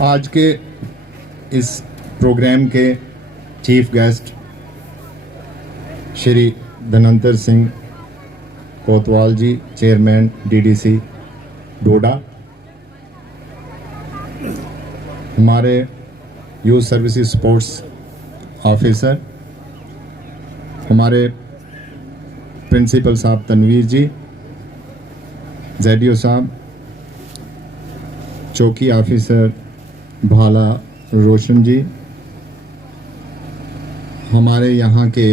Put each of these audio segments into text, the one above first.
आज के इस प्रोग्राम के चीफ गेस्ट श्री धनंतर सिंह कोतवाल जी, चेयरमैन डीडीसी डोडा, हमारे यूथ सर्विसेज स्पोर्ट्स ऑफिसर, हमारे प्रिंसिपल साहब तनवीर जी, जेडीओ साहब, चौकी ऑफिसर भाला रोशन जी, हमारे यहाँ के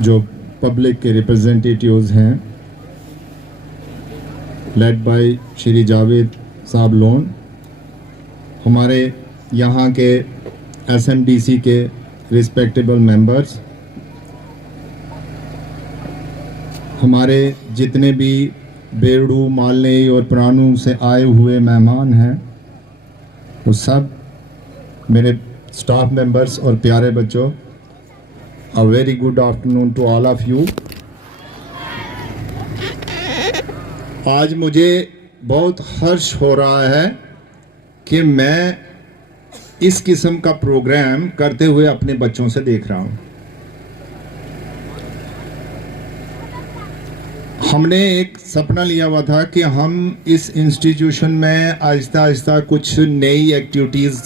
जो पब्लिक के रिप्रेजेंटेटिव्स हैं लेड बाय श्री जावेद साहब लोन, हमारे यहाँ के एसएमडीसी के रिस्पेक्टेबल मेंबर्स, हमारे जितने भी बेरडू, मालने और प्राणू से आए हुए मेहमान हैं, वो सब मेरे स्टाफ मेंबर्स और प्यारे बच्चों, a very good afternoon to all of you. आज मुझे बहुत हर्ष हो रहा है कि मैं इस किस्म का प्रोग्राम करते हुए अपने बच्चों से देख रहा हूं। हमने एक सपना लिया हुआ था कि हम इस इंस्टीट्यूशन में आहिस्ता आहिस्ता कुछ नई एक्टिविटीज़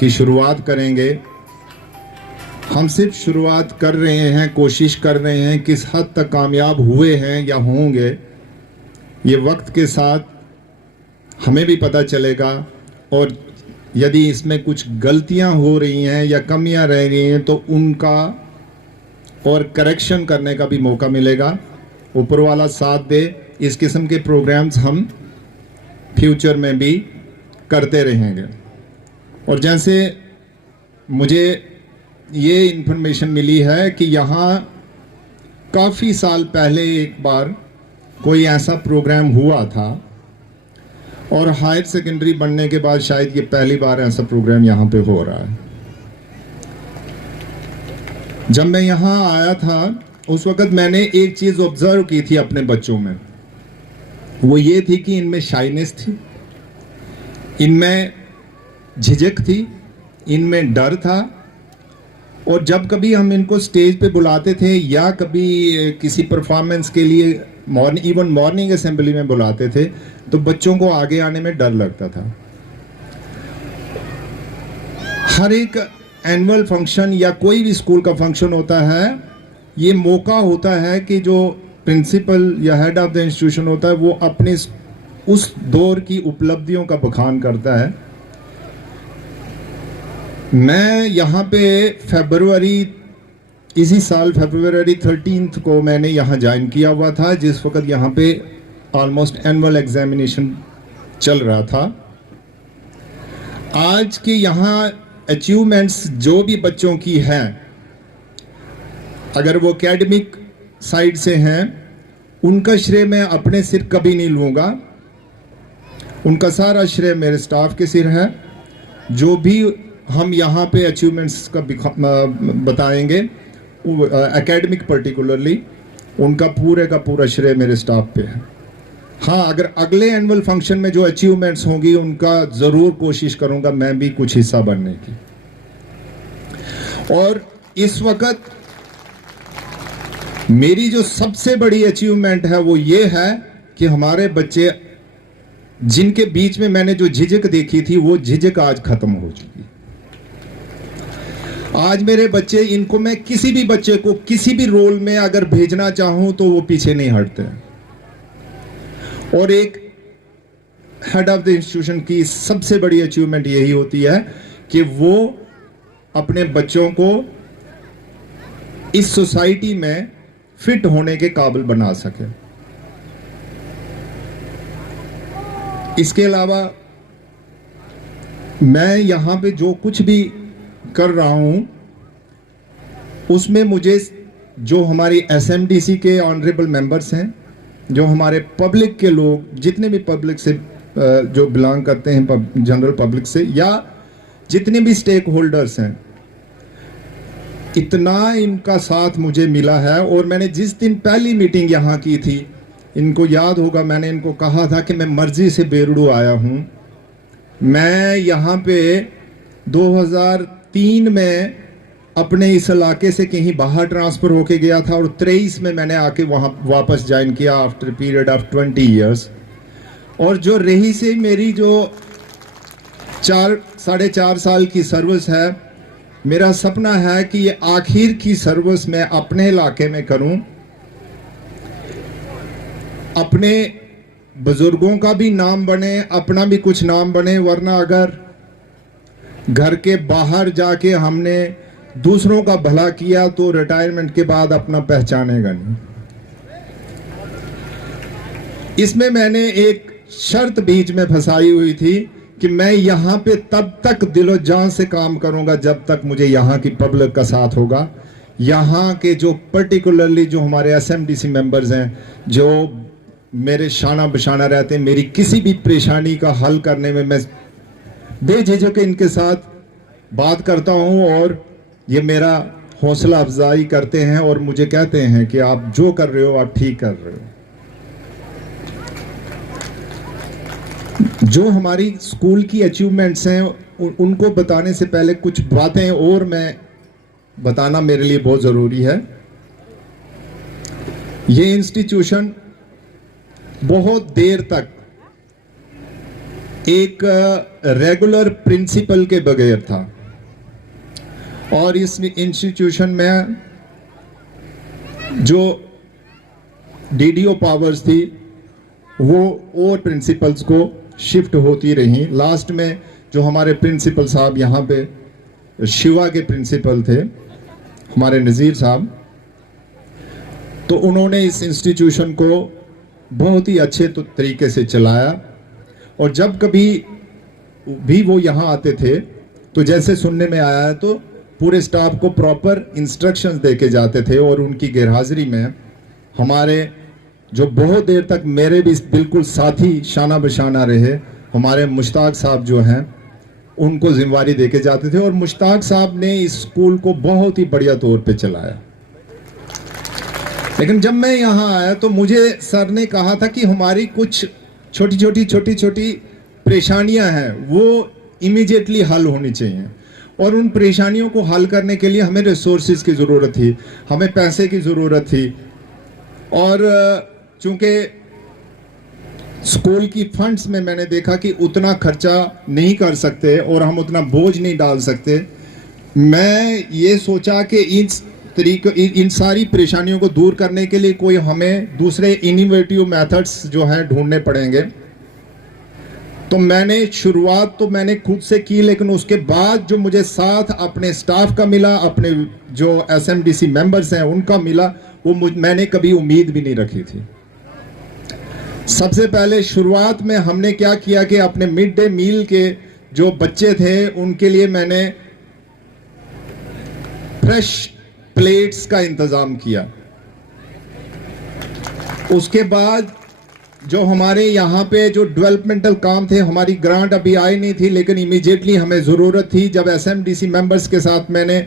की शुरुआत करेंगे। हम सिर्फ शुरुआत कर रहे हैं, कोशिश कर रहे हैं, किस हद तक कामयाब हुए हैं या होंगे ये वक्त के साथ हमें भी पता चलेगा, और यदि इसमें कुछ गलतियां हो रही हैं या कमियां रह रही हैं तो उनका और करेक्शन करने का भी मौका मिलेगा। ऊपर वाला साथ दे, इस किस्म के प्रोग्राम्स हम फ्यूचर में भी करते रहेंगे। और जैसे मुझे ये इन्फॉर्मेशन मिली है कि यहाँ काफ़ी साल पहले एक बार कोई ऐसा प्रोग्राम हुआ था, और हायर सेकेंडरी बनने के बाद शायद ये पहली बार ऐसा प्रोग्राम यहाँ पे हो रहा है। जब मैं यहाँ आया था उस वक़्त मैंने एक चीज़ ऑब्जर्व की थी अपने बच्चों में, वो ये थी कि इनमें शाइनेस थी, इनमें झिझक थी, इनमें डर था। और जब कभी हम इनको स्टेज पे बुलाते थे या कभी किसी परफॉर्मेंस के लिए इवन मॉर्निंग असेंबली में बुलाते थे तो बच्चों को आगे आने में डर लगता था। हर एक एनुअल फंक्शन या कोई भी स्कूल का फंक्शन होता है, ये मौका होता है कि जो प्रिंसिपल या हेड ऑफ द इंस्टीट्यूशन होता है वो अपने उस दौर की उपलब्धियों का बखान करता है। मैं यहाँ पे इसी साल फरवरी 13 को मैंने यहाँ ज्वाइन किया हुआ था, जिस वक्त यहाँ पे ऑलमोस्ट एनुअल एग्जामिनेशन चल रहा था। आज के यहाँ अचीवमेंट्स जो भी बच्चों की हैं, अगर वो एकेडमिक साइड से हैं, उनका श्रेय मैं अपने सिर कभी नहीं लूँगा। उनका सारा श्रेय मेरे स्टाफ के सिर है। जो भी हम यहाँ पे अचीवमेंट्स का बताएंगे, एकेडमिक पर्टिकुलरली, उनका पूरे का पूरा श्रेय मेरे स्टाफ पे है। हाँ, अगर अगले एनुअल फंक्शन में जो अचीवमेंट्स होंगी उनका ज़रूर कोशिश करूँगा मैं भी कुछ हिस्सा बनने की। और इस वक्त मेरी जो सबसे बड़ी अचीवमेंट है वो ये है कि हमारे बच्चे, जिनके बीच में मैंने जो झिझक देखी थी, वो झिझक आज खत्म हो चुकी। आज मेरे बच्चे, इनको मैं किसी भी बच्चे को किसी भी रोल में अगर भेजना चाहूं तो वो पीछे नहीं हटते हैं। और एक हेड ऑफ द इंस्टीट्यूशन की सबसे बड़ी अचीवमेंट यही होती है कि वो अपने बच्चों को इस सोसाइटी में फिट होने के काबिल बना सके। इसके अलावा मैं यहाँ पे जो कुछ भी कर रहा हूँ उसमें मुझे जो हमारी एसएमडीसी के ऑनरेबल मेंबर्स हैं, जो हमारे पब्लिक के लोग, जितने भी पब्लिक से जो बिलोंग करते हैं, जनरल पब्लिक से, या जितने भी स्टेक होल्डर्स हैं, इतना इनका साथ मुझे मिला है। और मैंने जिस दिन पहली मीटिंग यहाँ की थी, इनको याद होगा, मैंने इनको कहा था कि मैं मर्जी से बेरुड़ू आया हूँ। मैं यहाँ पे 2003 में अपने इस इलाके से कहीं बाहर ट्रांसफ़र होके गया था और 23 में मैंने आके वहाँ वापस ज्वाइन किया आफ्टर पीरियड ऑफ 20 ईयर्स। और जो रही से मेरी जो 4.5 साल की सर्विस है, मेरा सपना है कि ये आखिर की सर्विस मैं अपने इलाके में करूं, अपने बुजुर्गों का भी नाम बने, अपना भी कुछ नाम बने। वरना अगर घर के बाहर जाके हमने दूसरों का भला किया तो रिटायरमेंट के बाद अपना पहचानेगा नहीं। इसमें मैंने एक शर्त बीच में फंसाई हुई थी कि मैं यहाँ पे तब तक दिलो जान से काम करूंगा जब तक मुझे यहाँ की पब्लिक का साथ होगा। यहाँ के जो पर्टिकुलरली जो हमारे एसएमडीसी मेंबर्स हैं, जो मेरे शाना बशाना रहते हैं, मेरी किसी भी परेशानी का हल करने में मैं बेझिझक इनके साथ बात करता हूँ और ये मेरा हौसला अफजाई करते हैं और मुझे कहते हैं कि आप जो कर रहे हो आप ठीक कर रहे हो। जो हमारी स्कूल की अचीवमेंट्स हैं उनको बताने से पहले कुछ बातें और मैं बताना मेरे लिए बहुत ज़रूरी है। ये इंस्टीट्यूशन बहुत देर तक एक रेगुलर प्रिंसिपल के बगैर था और इस इंस्टीट्यूशन में जो डीडीओ पावर्स थी वो और प्रिंसिपल्स को शिफ्ट होती रही। लास्ट में जो हमारे प्रिंसिपल साहब यहाँ पे शिवा के प्रिंसिपल थे, हमारे नज़ीर साहब, तो उन्होंने इस इंस्टीट्यूशन को बहुत ही अच्छे तरीके से चलाया। और जब कभी भी वो यहाँ आते थे तो जैसे सुनने में आया है तो पूरे स्टाफ को प्रॉपर इंस्ट्रक्शंस दे के जाते थे। और उनकी गैरहाजिरी में हमारे जो बहुत देर तक मेरे भी बिल्कुल साथी शाना बशाना रहे, हमारे मुश्ताक साहब जो हैं, उनको जिम्मेवारी दे के जाते थे। और मुश्ताक साहब ने इस स्कूल को बहुत ही बढ़िया तौर पे चलाया। लेकिन जब मैं यहाँ आया तो मुझे सर ने कहा था कि हमारी कुछ छोटी छोटी परेशानियां हैं, वो इमीडिएटली हल होनी चाहिए। और उन परेशानियों को हल करने के लिए हमें रिसोर्सेज की ज़रूरत थी, हमें पैसे की ज़रूरत थी। और चूंकि स्कूल की फंड्स में मैंने देखा कि उतना खर्चा नहीं कर सकते और हम उतना बोझ नहीं डाल सकते, मैं ये सोचा कि इन सारी परेशानियों को दूर करने के लिए कोई हमें दूसरे इनोवेटिव मेथड्स जो हैं ढूंढने पड़ेंगे। तो मैंने शुरुआत तो मैंने खुद से की, लेकिन उसके बाद जो मुझे साथ अपने स्टाफ का मिला, अपने जो एसएमडीसी मेंबर्स हैं उनका मिला, वो मैंने कभी उम्मीद भी नहीं रखी थी। सबसे पहले शुरुआत में हमने क्या किया कि अपने मिड डे मील के जो बच्चे थे उनके लिए मैंने फ्रेश प्लेट्स का इंतजाम किया। उसके बाद जो हमारे यहाँ पे जो डेवलपमेंटल काम थे, हमारी ग्रांट अभी आई नहीं थी, लेकिन इमीडिएटली हमें ज़रूरत थी। जब एसएमडीसी मेंबर्स के साथ मैंने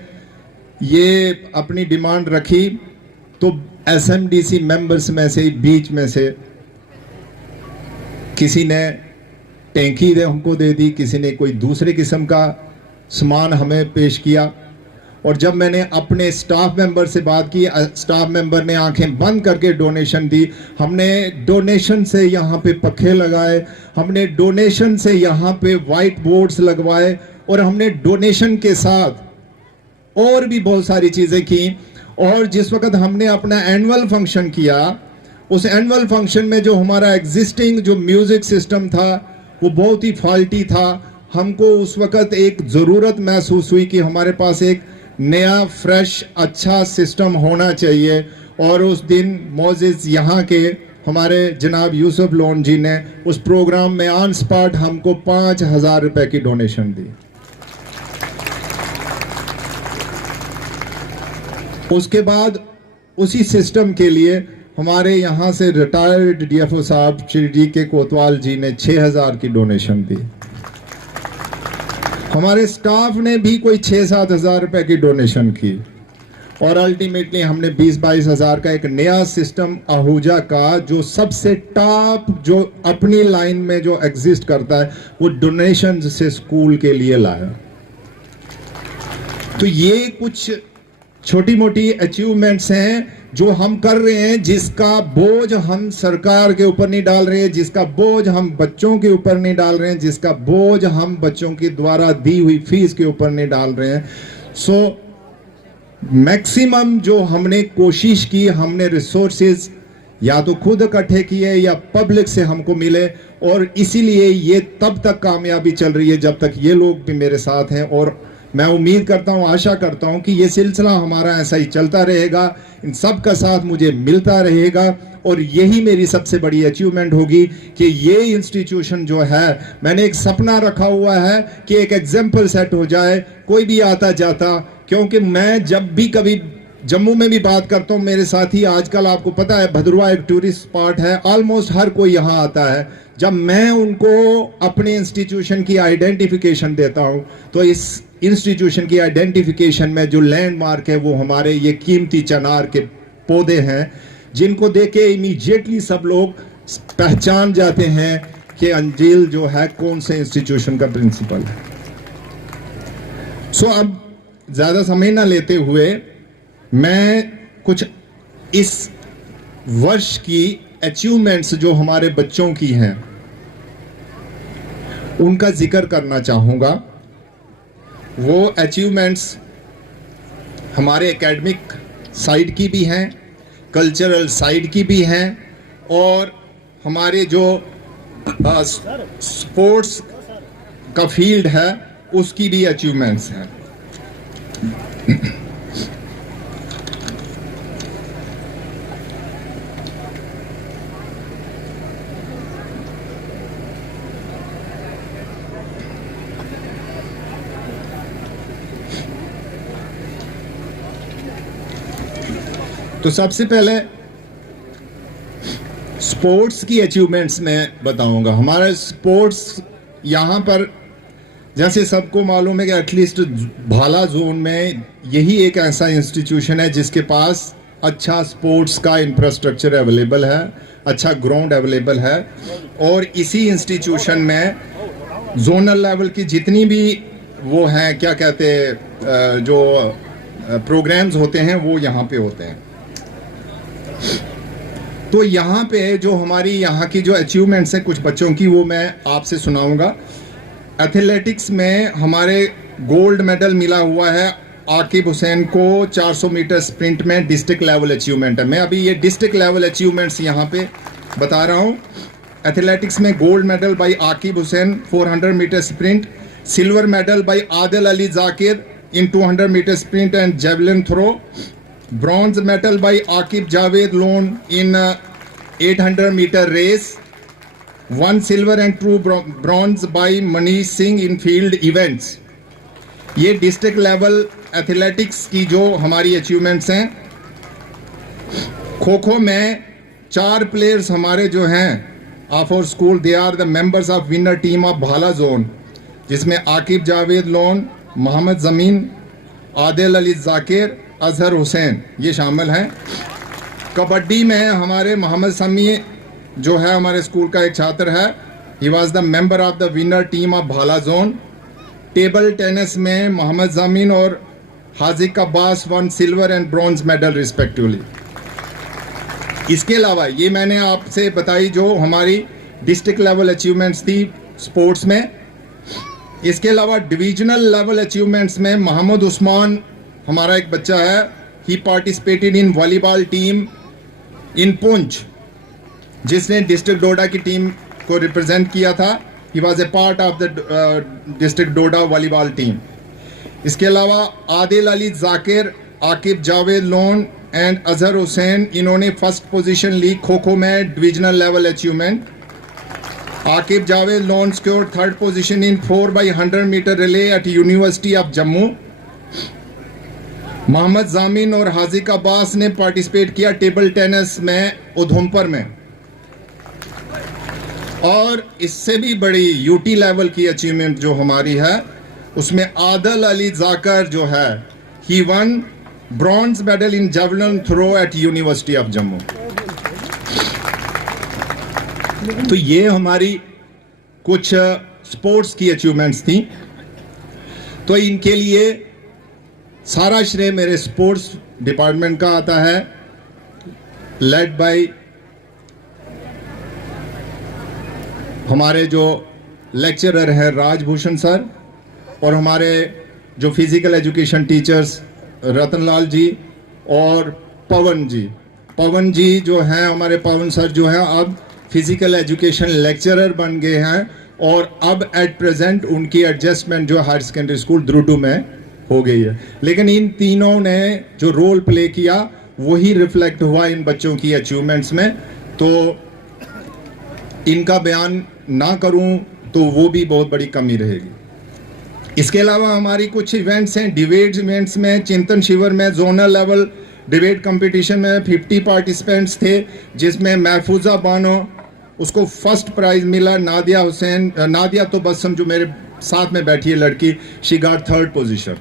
ये अपनी डिमांड रखी तो एसएमडीसी मेंबर्स में से बीच में से किसी ने टैंकी हमको दे दी, किसी ने कोई दूसरे किस्म का सामान हमें पेश किया। और जब मैंने अपने स्टाफ मेंबर से बात की, स्टाफ मेंबर ने आंखें बंद करके डोनेशन दी। हमने डोनेशन से यहाँ पे पखे लगाए, हमने डोनेशन से यहाँ पे वाइट बोर्ड्स लगवाए और हमने डोनेशन के साथ और भी बहुत सारी चीज़ें की। और जिस वक्त हमने अपना एनुअल फंक्शन किया, उस एनुअल फंक्शन में जो हमारा एग्जिस्टिंग जो म्यूज़िक सिस्टम था वो बहुत ही फॉल्टी था। हमको उस वक्त एक ज़रूरत महसूस हुई कि हमारे पास एक नया फ्रेश अच्छा सिस्टम होना चाहिए। और उस दिन मोजिज़ यहाँ के हमारे जनाब यूसुफ लोन जी ने उस प्रोग्राम में ऑन स्पॉट हमको 5,000 रुपए की डोनेशन दी। उसके बाद उसी सिस्टम के लिए हमारे यहाँ से रिटायर्ड डीएफओ साहब श्री डी के कोतवाल जी ने 6,000 की डोनेशन दी। हमारे स्टाफ ने भी कोई 6-7 हज़ार रुपए की डोनेशन की। और अल्टीमेटली हमने 20-22 हज़ार का एक नया सिस्टम आहूजा का, जो सबसे टॉप जो अपनी लाइन में जो एग्जिस्ट करता है, वो डोनेशन से स्कूल के लिए लाया। तो ये कुछ छोटी मोटी अचीवमेंट्स हैं जो हम कर रहे हैं, जिसका बोझ हम सरकार के ऊपर नहीं डाल रहे हैं, जिसका बोझ हम बच्चों के ऊपर नहीं डाल रहे हैं, जिसका बोझ हम बच्चों के द्वारा दी हुई फीस के ऊपर नहीं डाल रहे हैं। सो मैक्सिमम जो हमने कोशिश की, हमने रिसोर्सेज या तो खुद इकट्ठे किए या पब्लिक से हमको मिले, और इसीलिए ये तब तक कामयाबी चल रही है जब तक ये लोग भी मेरे साथ हैं। और मैं उम्मीद करता हूँ, आशा करता हूँ कि ये सिलसिला हमारा ऐसा ही चलता रहेगा, इन सब का साथ मुझे मिलता रहेगा, और यही मेरी सबसे बड़ी अचीवमेंट होगी कि ये इंस्टीट्यूशन जो है, मैंने एक सपना रखा हुआ है कि एक एग्जाम्पल सेट हो जाए कोई भी आता जाता। क्योंकि मैं जब भी कभी जम्मू में भी बात करता हूँ, मेरे साथी, आजकल आपको पता है भद्रवाह एक टूरिस्ट स्पॉट है, ऑलमोस्ट हर कोई यहाँ आता है। जब मैं उनको अपने इंस्टीट्यूशन की आइडेंटिफिकेशन देता हूँ, तो इस इंस्टीट्यूशन की आइडेंटिफिकेशन में जो लैंडमार्क है वो हमारे ये कीमती चनार के पौधे हैं, जिनको देख के इमीडिएटली सब लोग पहचान जाते हैं कि अंजील जो है कौन से इंस्टीट्यूशन का प्रिंसिपल है। सो अब ज़्यादा समय ना लेते हुए मैं कुछ इस वर्ष की अचीवमेंट्स जो हमारे बच्चों की हैं उनका जिक्र करना चाहूँगा। वो अचीवमेंट्स हमारे एकेडमिक साइड की भी हैं, कल्चरल साइड की भी हैं, और हमारे जो स्पोर्ट्स का फील्ड है उसकी भी अचीवमेंट्स हैं। तो सबसे पहले स्पोर्ट्स की अचीवमेंट्स में बताऊंगा। हमारा स्पोर्ट्स यहाँ पर, जैसे सबको मालूम है कि एटलीस्ट भाला जोन में यही एक ऐसा इंस्टीट्यूशन है जिसके पास अच्छा स्पोर्ट्स का इंफ्रास्ट्रक्चर अवेलेबल है, अच्छा ग्राउंड अवेलेबल है, और इसी इंस्टीट्यूशन में जोनल लेवल की जितनी भी वो हैं, क्या कहते हैं, जो प्रोग्राम्स होते हैं वो यहाँ पे होते हैं। तो यहाँ पे जो हमारी यहाँ की जो अचीवमेंट्स हैं कुछ बच्चों की, वो मैं आपसे सुनाऊंगा। एथलेटिक्स में हमारे गोल्ड मेडल मिला हुआ है आकिब हुसैन को 400 मीटर स्प्रिंट में, डिस्ट्रिक्ट लेवल अचीवमेंट है। मैं अभी ये डिस्ट्रिक्ट लेवल अचीवमेंट्स यहाँ पे बता रहा हूँ। एथलेटिक्स में gold medal by Aqib Hussain 400 metre sprint, silver medal by Adil Ali Zakir in 200 metre sprint and javelin throw, bronze medal by Akib Javed Lone in 800 meter race, 1 silver and 2 bronze by Manish Singh in field events। ये district level athletics की जो हमारी achievements हैं। खो खो में 4 players हमारे जो हैं of our school, they are the members of winner team of Bhala zone, जिसमें आकिब जावेद लोन, मोहम्मद ज़मीन, आदिल अली जाकिर, अजहर हुसैन ये शामिल हैं। कबड्डी में हमारे मोहम्मद समी जो है हमारे स्कूल का एक छात्र है, he was the member of the winner team of Bhala zone. Table tennis में मोहम्मद ज़मीन और Hazik Abbas one silver and bronze medal respectively. इसके अलावा ये मैंने आपसे बताई जो हमारी डिस्ट्रिक्ट लेवल अचीवमेंट्स थी स्पोर्ट्स में। इसके अलावा डिविजनल लेवल अचीवमेंट्स में मोहम्मद उस्मान हमारा एक बच्चा है, he participated in volleyball team in Poonch, जिसने डिस्ट्रिक्ट डोडा की टीम को रिप्रेजेंट किया था। He was a part of the district Doda volleyball team. इसके अलावा आदिल अली जाकिर, आकिब जावेद लोन एंड अजहर हुसैन, इन्होंने फर्स्ट पोजीशन ली खो खो में divisional level achievement. Aqib Javed Lone scored 3rd position in 4x100 metre relay at university of Jammu. Mohammad Zameen और हाजिक अब्बास ने पार्टिसिपेट किया टेबल टेनिस में उधमपुर में। और इससे भी बड़ी यूटी लेवल की अचीवमेंट जो हमारी है उसमें आदिल अली जाकर जो है, he won bronze medal in javelin throw at university of Jammu. तो ये हमारी कुछ स्पोर्ट्स की अचीवमेंट्स थी। तो इनके लिए सारा श्रेय मेरे स्पोर्ट्स डिपार्टमेंट का आता है, लेड बाय हमारे जो लेक्चरर हैं राजभूषण सर, और हमारे जो फिजिकल एजुकेशन टीचर्स रतनलाल जी और पवन जी। पवन जी जो हैं, हमारे पवन सर जो हैं अब फिजिकल एजुकेशन लेक्चरर बन गए हैं, और अब एट प्रेजेंट उनकी एडजस्टमेंट जो हायर सेकेंडरी स्कूल द्रुडू में हो गई है। लेकिन इन तीनों ने जो रोल प्ले किया वही रिफ्लेक्ट हुआ इन बच्चों की अचीवमेंट्स में। तो इनका बयान ना करूं तो वो भी बहुत बड़ी कमी रहेगी। इसके अलावा हमारी कुछ इवेंट्स हैं, डिबेट इवेंट्स में चिंतन शिविर में जोनल लेवल डिबेट कंपटीशन में 50 पार्टिसिपेंट्स थे, जिसमें महफूजा बानो उसको फर्स्ट प्राइज मिला। नादिया हुसैन, नादिया तो बस समझो मेरे साथ में बैठी है लड़की, शी गॉट 3rd पोजीशन।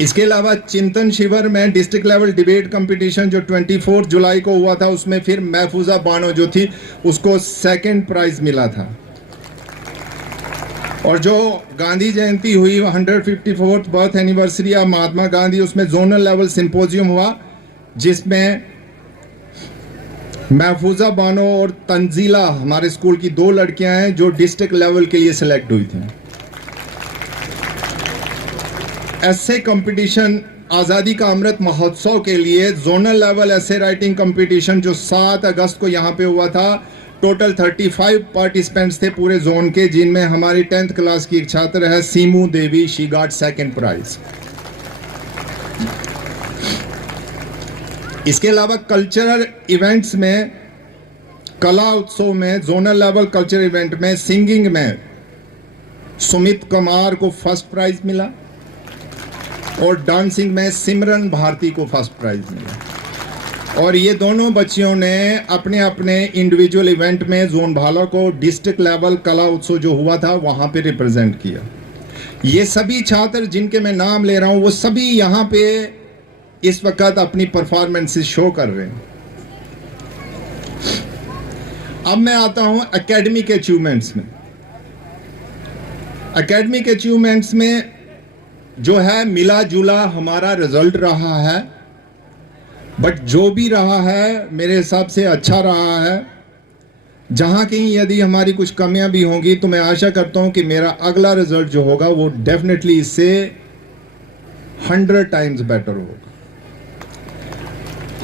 इसके अलावा चिंतन शिविर में डिस्ट्रिक्ट लेवल डिबेट कंपटीशन जो 24 जुलाई को हुआ था, उसमें फिर महफूजा बानो जो थी उसको 2nd प्राइज मिला था। और जो गांधी जयंती हुई 154th birth anniversary of Mahatma Gandhi, उसमें जोनल लेवल सिंपोजियम हुआ, जिसमें महफूजा बानो और तंजीला हमारे स्कूल की 2 लड़कियां हैं जो डिस्ट्रिक्ट लेवल के लिए सिलेक्ट हुई थी। ऐसे कंपटीशन आज़ादी का अमृत महोत्सव के लिए जोनल लेवल ऐसे राइटिंग कंपटीशन जो 7 अगस्त को यहाँ पे हुआ था, टोटल 35 पार्टिसिपेंट्स थे पूरे जोन के, जिनमें हमारी 10th क्लास की एक छात्र है सीमू देवी, शी गॉट 2nd प्राइज। इसके अलावा कल्चरल इवेंट्स में, कला उत्सव में, जोनल लेवल कल्चरल इवेंट में सिंगिंग में सुमित कुमार को 1st प्राइज मिला, और डांसिंग में सिमरन भारती को 1st प्राइज मिला। और ये दोनों बच्चियों ने अपने अपने इंडिविजुअल इवेंट में जोन भाला को डिस्ट्रिक्ट लेवल कला उत्सव जो हुआ था वहां पे रिप्रेजेंट किया। ये सभी छात्र जिनके मैं नाम ले रहा हूं वो सभी यहाँ पे इस वक्त अपनी परफॉर्मेंसेस शो कर रहे हैं। अब मैं आता हूं एकेडमिक अचीवमेंट्स में। एकेडमिक अचीवमेंट्स में जो है मिला जुला हमारा रिजल्ट रहा है, बट जो भी रहा है मेरे हिसाब से अच्छा रहा है। जहां कहीं यदि हमारी कुछ कमियां भी होंगी तो मैं आशा करता हूं कि मेरा अगला रिजल्ट जो होगा वो डेफिनेटली इससे 100 टाइम्स बेटर होगा।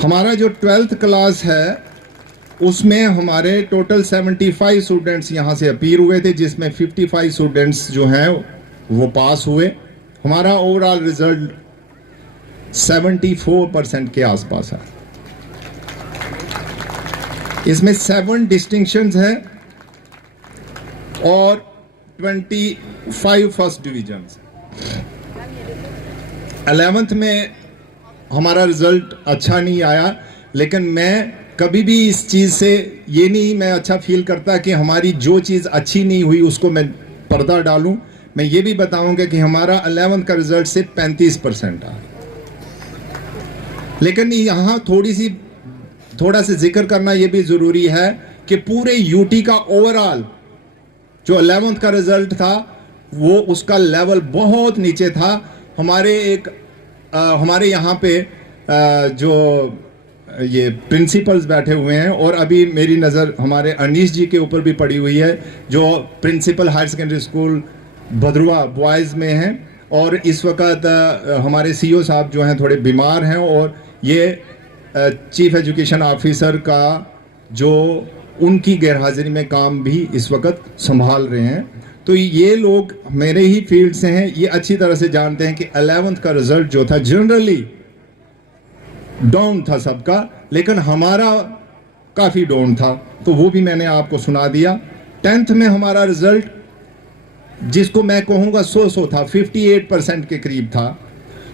हमारा जो 12th क्लास है उसमें हमारे टोटल 75 स्टूडेंट्स यहाँ से अपीयर हुए थे, जिसमें 55 स्टूडेंट्स जो हैं वो पास हुए। हमारा ओवरऑल रिजल्ट 74% के आसपास है। इसमें 7 डिस्टिंक्शंस हैं और 25 फर्स्ट डिविजन्स। 11th में हमारा रिजल्ट अच्छा नहीं आया, लेकिन मैं कभी भी इस चीज़ से ये नहीं मैं अच्छा फील करता कि हमारी जो चीज़ अच्छी नहीं हुई उसको मैं पर्दा डालूं। मैं ये भी बताऊंगा कि हमारा 11th का रिजल्ट से 35% आया। लेकिन यहाँ थोड़ा सा जिक्र करना ये भी ज़रूरी है कि पूरे यूटी का ओवरऑल जो 11th का रिजल्ट था वो उसका लेवल बहुत नीचे था। हमारे यहाँ पे जो ये प्रिंसिपल्स बैठे हुए हैं, और अभी मेरी नज़र हमारे अनीश जी के ऊपर भी पड़ी हुई है जो principal higher secondary school Bhadrua boys में हैं, और इस वक्त हमारे सीईओ साहब जो हैं थोड़े बीमार हैं, और ये चीफ एजुकेशन ऑफिसर का जो उनकी गैरहाजिरी में काम भी इस वक्त संभाल रहे हैं। तो ये लोग मेरे ही फील्ड से हैं, ये अच्छी तरह से जानते हैं कि 11th का रिजल्ट जो था जनरली डाउन था सबका, लेकिन हमारा काफ़ी डाउन था, तो वो भी मैंने आपको सुना दिया। 10th में हमारा रिजल्ट जिसको मैं कहूँगा 100 था, 58% के करीब था।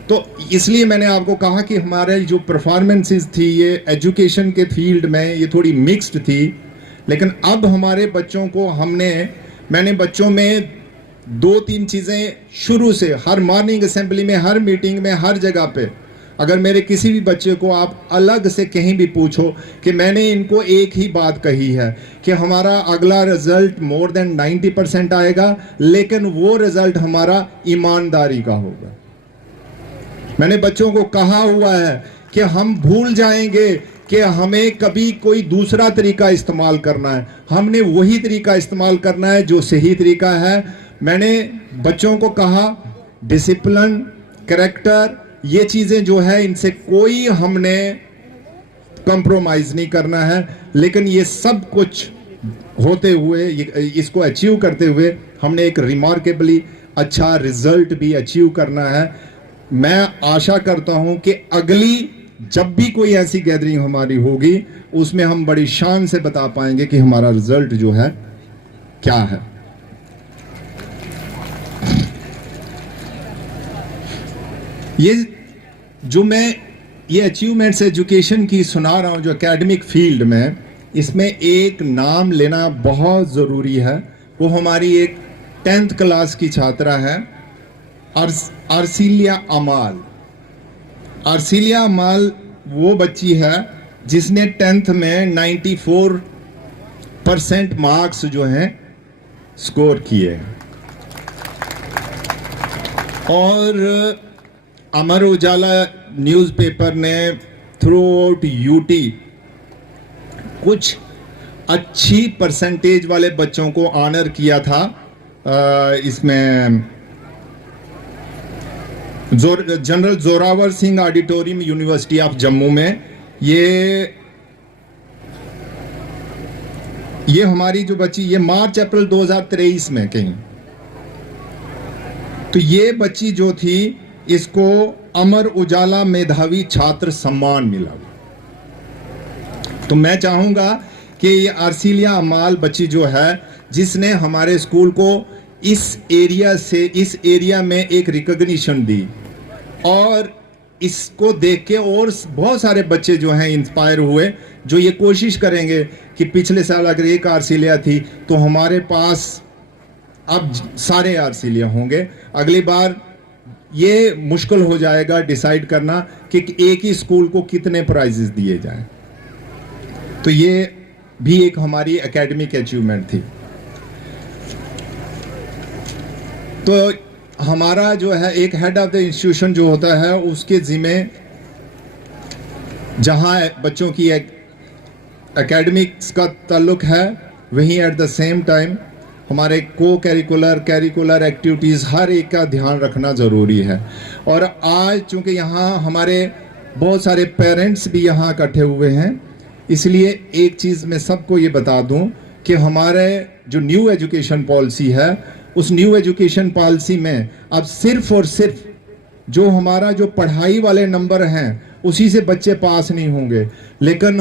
तो इसलिए मैंने आपको कहा कि हमारे जो परफॉर्मेंसेस थी ये एजुकेशन के फील्ड में ये थोड़ी मिक्स्ड थी। लेकिन अब हमारे बच्चों को मैंने बच्चों में 2-3 चीज़ें शुरू से, हर मॉर्निंग असेंबली में, हर मीटिंग में, हर जगह पे अगर मेरे किसी भी बच्चे को आप अलग से कहीं भी पूछो कि मैंने इनको एक ही बात कही है कि हमारा अगला रिजल्ट मोर देन 90% आएगा, लेकिन वो रिजल्ट हमारा ईमानदारी का होगा। मैंने बच्चों को कहा हुआ है कि हम भूल जाएंगे कि हमें कभी कोई दूसरा तरीका इस्तेमाल करना है, हमने वही तरीका इस्तेमाल करना है जो सही तरीका है। मैंने बच्चों को कहा डिसिप्लिन, कैरेक्टर, ये चीज़ें जो है इनसे कोई हमने कंप्रोमाइज़ नहीं करना है, लेकिन ये सब कुछ होते हुए, इसको अचीव करते हुए हमने एक रिमार्केबली अच्छा रिजल्ट भी अचीव करना है। मैं आशा करता हूं कि अगली जब भी कोई ऐसी गैदरिंग हमारी होगी उसमें हम बड़ी शान से बता पाएंगे कि हमारा रिजल्ट जो है क्या है। ये जो मैं ये अचीवमेंट्स एजुकेशन की सुना रहा हूं जो एकेडमिक फील्ड में, इसमें एक नाम लेना बहुत ज़रूरी है। वो हमारी एक 10th क्लास की छात्रा है, आर्सिलिया अमाल। आर्सिलिया अमाल वो बच्ची है जिसने 10th में 94% मार्क्स जो हैं स्कोर किए हैं। और अमर उजाला न्यूज़पेपर ने थ्रू आउट यूटी कुछ अच्छी परसेंटेज वाले बच्चों को ऑनर किया था। इसमें general Zorawar Singh auditorium university of Jammu में ये हमारी जो बच्ची, ये मार्च अप्रैल 2023 में कहीं, तो ये बच्ची जो थी इसको अमर उजाला मेधावी छात्र सम्मान मिला। तो मैं चाहूंगा कि ये आर्सिलिया अमाल बच्ची जो है जिसने हमारे स्कूल को इस एरिया में एक रिकॉग्निशन दी, और इसको देख के और बहुत सारे बच्चे जो हैं इंस्पायर हुए, जो ये कोशिश करेंगे कि पिछले साल अगर एक आर्सिलिया थी तो हमारे पास अब सारे आर्सिलिया होंगे। अगली बार ये मुश्किल हो जाएगा डिसाइड करना कि एक ही स्कूल को कितने प्राइजेस दिए जाएं। तो ये भी एक हमारी एकेडमिक अचीवमेंट थी। तो हमारा जो है एक हेड ऑफ द इंस्टीट्यूशन जो होता है उसके जिम्मे जहां बच्चों की एकेडमिक्स का ताल्लुक है, वहीं एट द सेम टाइम हमारे कैरिकुलर एक्टिविटीज़ हर एक का ध्यान रखना ज़रूरी है। और आज चूँकि यहाँ हमारे बहुत सारे पेरेंट्स भी यहाँ इकट्ठे हुए हैं, इसलिए एक चीज़ मैं सबको ये बता दूं कि हमारे जो न्यू एजुकेशन पॉलिसी है, उस न्यू एजुकेशन पॉलिसी में अब सिर्फ और सिर्फ जो हमारा जो पढ़ाई वाले नंबर हैं उसी से बच्चे पास नहीं होंगे, लेकिन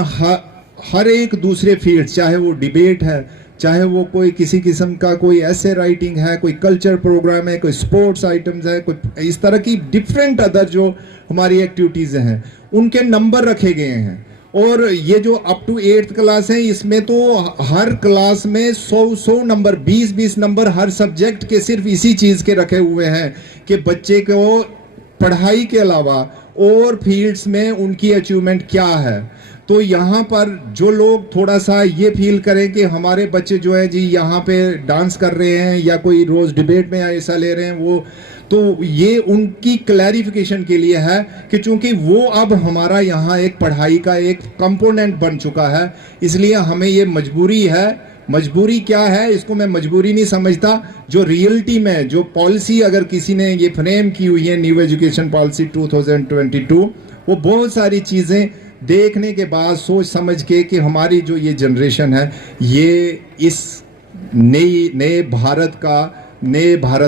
हर एक दूसरे फील्ड, चाहे वो डिबेट है, चाहे वो कोई किसी किस्म का कोई ऐसे राइटिंग है, कोई कल्चर प्रोग्राम है, कोई स्पोर्ट्स आइटम्स है, कोई इस तरह की डिफरेंट अदर जो हमारी एक्टिविटीज़ हैं, उनके नंबर रखे गए हैं। और ये जो अप टू 8th क्लास है, इसमें तो हर क्लास में 100 नंबर, 20 नंबर हर सब्जेक्ट के सिर्फ इसी चीज़ के रखे हुए हैं कि बच्चे को पढ़ाई के अलावा और फील्ड्स में उनकी अचीवमेंट क्या है। तो यहाँ पर जो लोग थोड़ा सा ये फील करें कि हमारे बच्चे जो है जी यहाँ पे डांस कर रहे हैं या कोई रोज़ डिबेट में हिस्सा ले रहे हैं, वो तो ये उनकी क्लैरिफिकेशन के लिए है कि चूंकि वो अब हमारा यहाँ एक पढ़ाई का एक कंपोनेंट बन चुका है, इसलिए हमें ये मजबूरी है। मजबूरी क्या है, इसको मैं मजबूरी नहीं समझता। जो रियलिटी में जो पॉलिसी अगर किसी ने ये फ्रेम की हुई है, न्यू एजुकेशन पॉलिसी 2022, वो बहुत सारी चीज़ें देखने के बाद सोच समझ के कि हमारी जो ये जनरेशन है ये इस नए भारत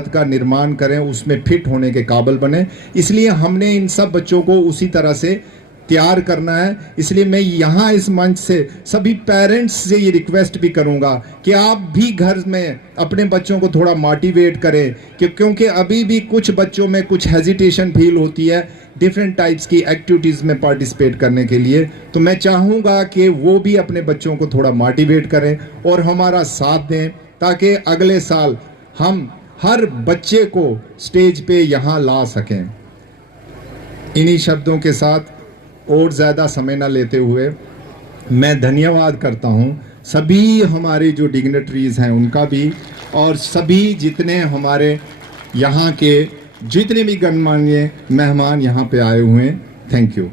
का निर्माण करें, उसमें फिट होने के काबिल बने। इसलिए हमने इन सब बच्चों को उसी तरह से तैयार करना है। इसलिए मैं यहाँ इस मंच से सभी पेरेंट्स से ये रिक्वेस्ट भी करूँगा कि आप भी घर में अपने बच्चों को थोड़ा मोटिवेट करें, क्योंकि अभी भी कुछ बच्चों में कुछ हेजिटेशन फील होती है डिफरेंट टाइप्स की एक्टिविटीज़ में पार्टिसिपेट करने के लिए। तो मैं चाहूँगा कि वो भी अपने बच्चों को थोड़ा मोटिवेट करें और हमारा साथ दें, ताकि अगले साल हम हर बच्चे को स्टेज पे यहाँ ला सकें। इन्हीं शब्दों के साथ और ज़्यादा समय ना लेते हुए मैं धन्यवाद करता हूँ सभी हमारे जो डिग्नेटरीज हैं उनका भी, और सभी जितने हमारे यहाँ के जितने भी गणमान्य मेहमान यहाँ पे आए हुए हैं। Thank you.